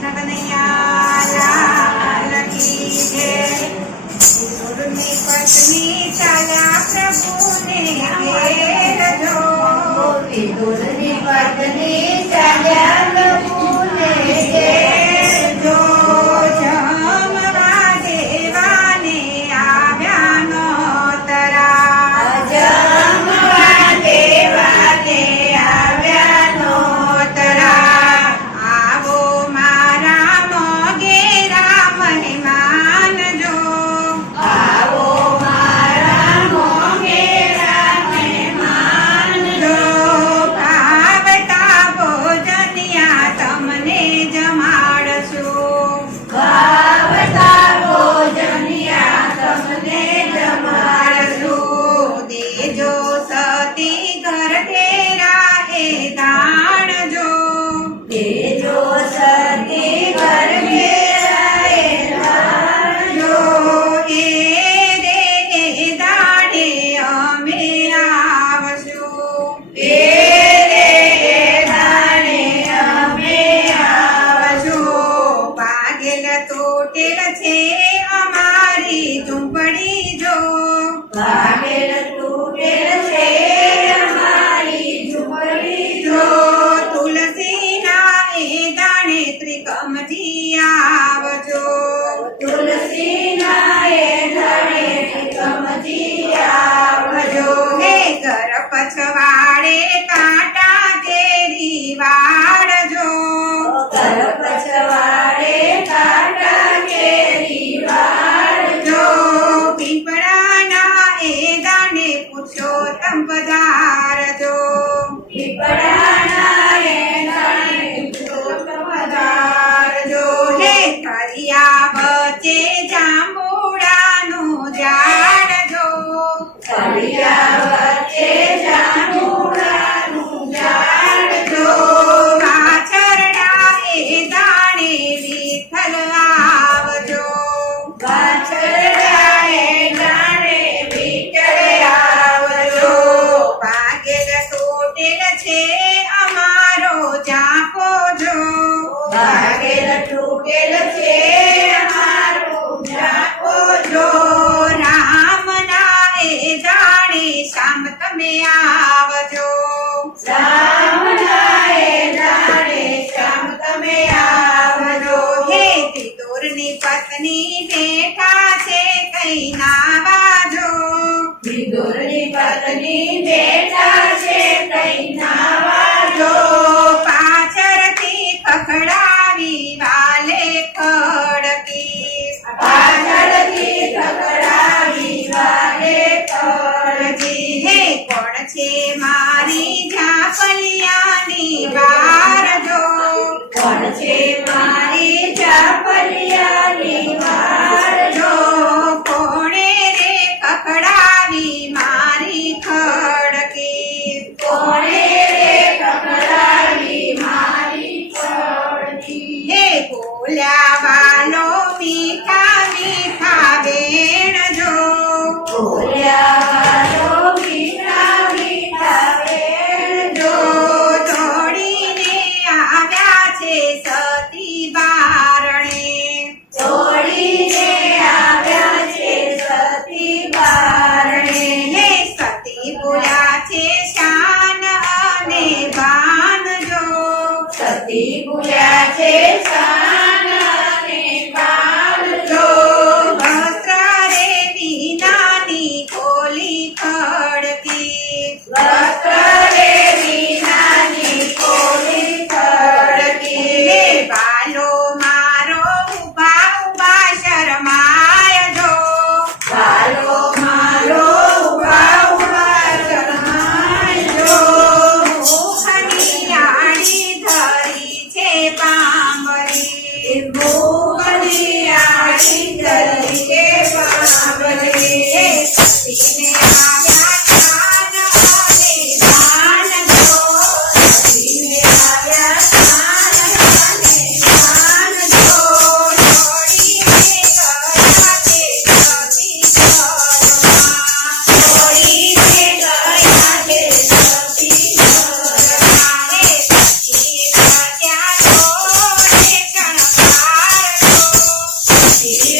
કૃષ્ણ કનૈયા પત્ની ચાલ્યા પ્રભુને પત્ની যে জোশতে પછવાડે કાંટા તેરી વાળજો કર પછવાડે કાંટા તેરી વાળજો પીપળાના એ દાને પૂછો તમ બધા હે તિતોરની પત્ની બેઠા છે કઈ ના બાજો વિદુરની પત્ની બેઠા છે કઈ ના છે મારી ચાપલિયા ti, cuyache. Yeah.